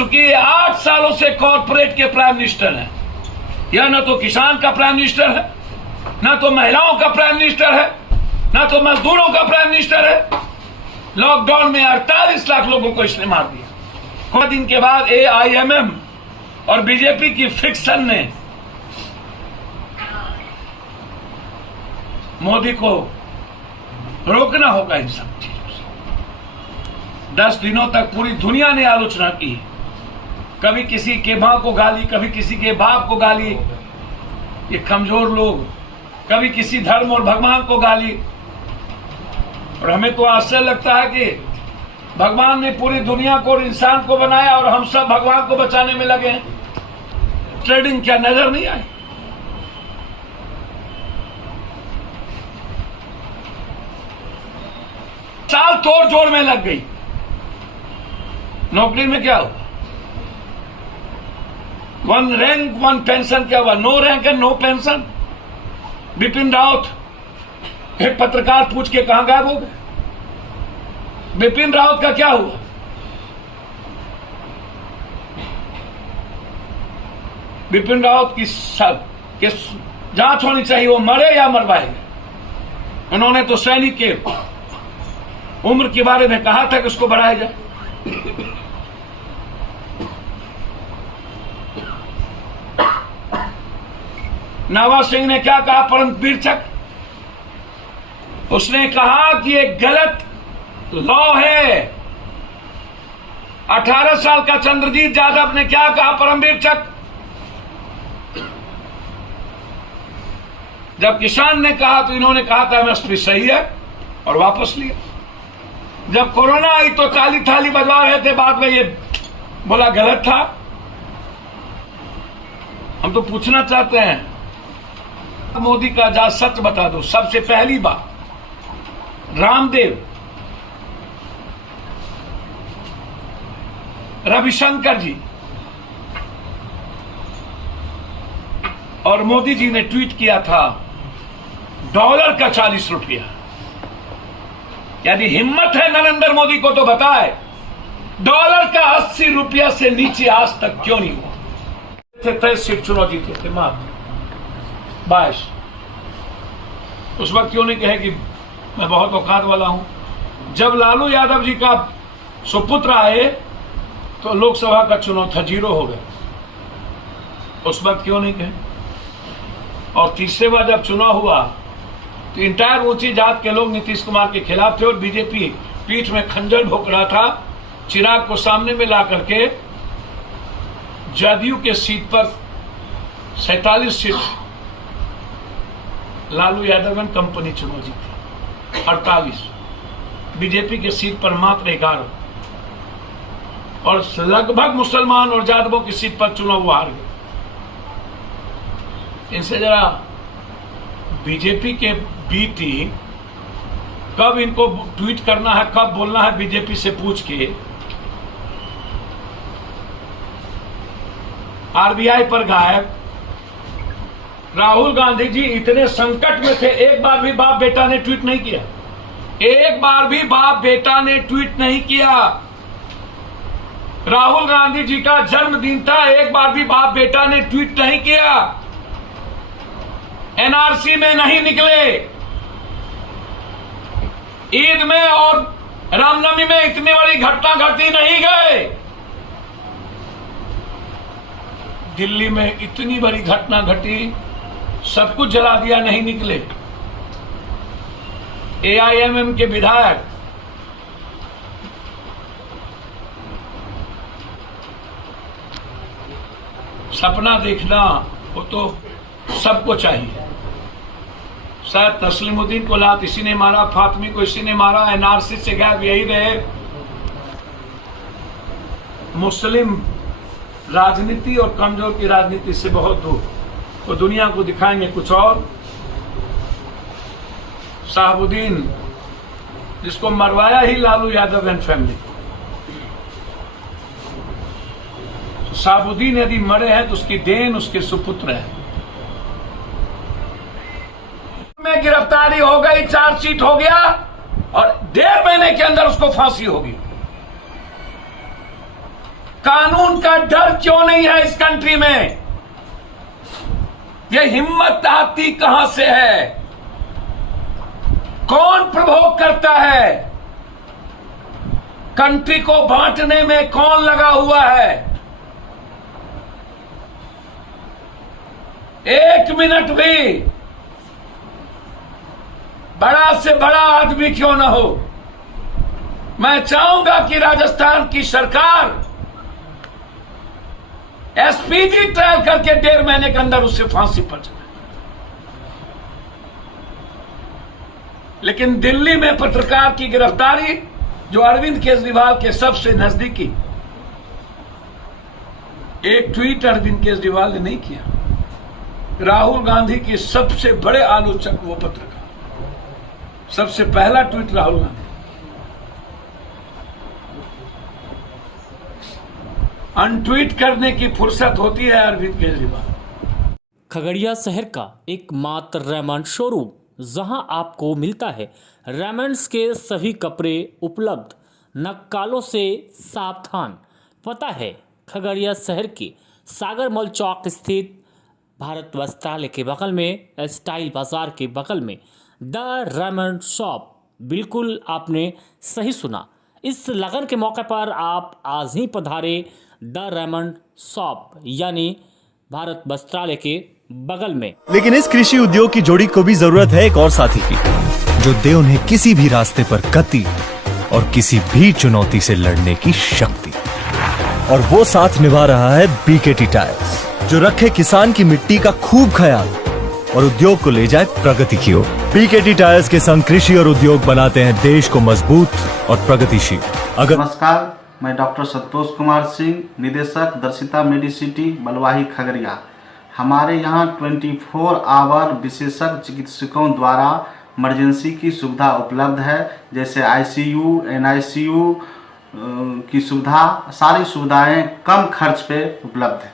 चूंकि 8 सालों से कॉर्पोरेट के प्राइम मिनिस्टर हैं, यह न तो किसान का प्राइम मिनिस्टर है, न तो महिलाओं का प्राइम मिनिस्टर है, न तो मजदूरों का प्राइम मिनिस्टर है। लॉकडाउन में 48 लाख लोगों को इसने मार दिया। कुछ दिन के बाद AIMM और बीजेपी की फिक्शन ने मोदी को रोकना होगा इन सब चीजों से। 10 दिनों तक पूरी दुनिया ने आलोचना की, कभी किसी के मां को गाली, कभी किसी के बाप को गाली, ये कमजोर लोग, कभी किसी धर्म और भगवान को गाली। और हमें तो आश्चर्य लगता है कि भगवान ने पूरी दुनिया को और इंसान को बनाया और हम सब भगवान को बचाने में लगे हैं। ट्रेडिंग क्या नजर नहीं आई? साल तोड़ जोड़ में लग गई। नौकरी में क्या हुआ? 1 रैंक 1 पेंशन क्या हुआ? No rank and no pension. Bipin Rawat, एक पत्रकार पूछ के कहां गायब हो गए? बिपिन रावत का क्या हुआ? बिपिन रावत की जांच होनी चाहिए, वो मरे या मरवाए गए। उन्होंने तो सैनिक के उम्र के बारे में कहा था कि उसको बढ़ाया जाए। नवाज सिंह ने क्या कहा? परमवीर चक्र, उसने कहा कि एक गलत लॉ है। 18 साल का चंद्रजीत यादव ने क्या कहा? परमवीर चक्र। जब किसान ने कहा तो इन्होंने कहा था MSP सही है और वापस लिया। जब कोरोना आई तो ताली थाली बजवा रहे थे, बाद में ये बोला गलत था। हम तो पूछना चाहते हैं, मोदी का जा सच बता दो। सबसे पहली बात, रामदेव, रविशंकर जी और मोदी जी ने ट्वीट किया था डॉलर का 40 रुपया। यदि हिम्मत है नरेंद्र मोदी को तो बताए, डॉलर का 80 रुपया से नीचे आज तक क्यों नहीं हुआ? 23 सीट चुनाव जीते थे मात्र 22। उस वक्त क्यों नहीं कहे कि मैं बहुत औकात वाला हूं? जब लालू यादव जी का सुपुत्र आए तो लोकसभा का चुनाव था, 0 हो गया। उस वक्त क्यों नहीं कहे? और तीसरे बार जब चुनाव हुआ तो इंटायर ऊंची जात के लोग नीतीश कुमार के खिलाफ थे और बीजेपी पीठ में खंजर भोंक रहा था। चिराग को सामने में ला करके जदयू के सीट पर 47 seat Lalu Yadav and company चुनाव जीती, 48 बीजेपी के सीट पर मात्र 11, और लगभग मुसलमान और यादवों की सीट पर चुनाव वो हार गए। इनसे जरा बीजेपी के बी टीम कब इनको ट्वीट करना है, कब बोलना है, बीजेपी से पूछ के। RBI पर गायब। राहुल गांधी जी इतने संकट में थे, एक बार भी बाप बेटा ने ट्वीट नहीं किया। एक बार भी बाप बेटा ने ट्वीट नहीं किया। राहुल गांधी जी का जन्मदिन था, एक बार भी बाप बेटा ने ट्वीट नहीं किया। NRC में नहीं निकले, ईद में और रामनवमी में इतनी बड़ी घटना घटी नहीं गए। दिल्ली में इतनी बड़ी घटना घटी, सब कुछ जला दिया, नहीं निकले। AIMM के विधायक सपना देखना वो तो सबको चाहिए। शायद तस्लीमुद्दीन को लात इसी ने मारा, फातमी को इसी ने मारा, NRC से गायब यही रहे। मुस्लिम राजनीति और कमजोर की राजनीति से बहुत दूर, वो दुनिया को दिखाएंगे कुछ और। शाहबुद्दीन जिसको मरवाया ही लालू यादव एंड फैमिली, शाहबुद्दीन यदि मरे हैं तो उसकी देन उसके सुपुत्र है। में गिरफ्तारी हो गई, चार्जशीट हो गया और 1.5 महीने के अंदर उसको फांसी होगी। कानून का डर क्यों नहीं है इस कंट्री में? ये हिम्मत आती कहां से है? कौन प्रभोग करता है? कंट्री को बांटने में कौन लगा हुआ है? एक मिनट भी बड़ा से बड़ा आदमी क्यों ना हो, मैं चाहूंगा कि राजस्थान की सरकार एसपीडी ट्रायल करके 1.5 महीने के अंदर उससे फांसी पर चले। लेकिन दिल्ली में पत्रकार की गिरफ्तारी, जो अरविंद केजरीवाल के सबसे नजदीकी, एक ट्वीट अरविंद केजरीवाल ने नहीं किया। राहुल गांधी के सबसे बड़े आलोचक वो पत्रकार, सबसे पहला ट्वीट राहुल गांधी। अनट्वीट करने की फुर्सत होती है अरविंद केजरीवाल। खगड़िया शहर का एकमात्र रेमंड शोरूम, जहां आपको मिलता है रेमंड्स के सभी कपड़े उपलब्ध, नक्कालों से सावधान। पता है खगड़िया शहर के सागर मॉल चौक स्थित भारत वस्त्रालय के बगल में, स्टाइल बाजार के बगल में द रेमंड शॉप। बिल्कुल आपने सही सुना। इस लगन के मौके पर आप आज ही पधारे द रेमंड शॉप, यानी भारत वस्त्रालय के बगल में। लेकिन इस कृषि उद्योग की जोड़ी को भी जरूरत है एक और साथी की, जो दे उन्हें किसी भी रास्ते पर गति और किसी भी चुनौती से लड़ने की शक्ति। और वो साथ निभा रहा है बीकेटी टायर्स, जो रखे किसान की मिट्टी का खूब ख्याल और उद्योग को ले जाए प्रगति की ओर। बीकेटी टायर्स के संग कृषि और उद्योग बनाते हैं देश को मजबूत और प्रगतिशील। नमस्कार, मैं डॉक्टर संतोष कुमार सिंह, निदेशक दर्शिता मेडिसिटी बलवाही खगड़िया। हमारे यहाँ 24 आवर विशेषज्ञ चिकित्सकों द्वारा इमरजेंसी की सुविधा उपलब्ध है, जैसे आईसीयू, एनआईसीयू की सुविधा। सारी सुविधाएं कम खर्च पे उपलब्ध है।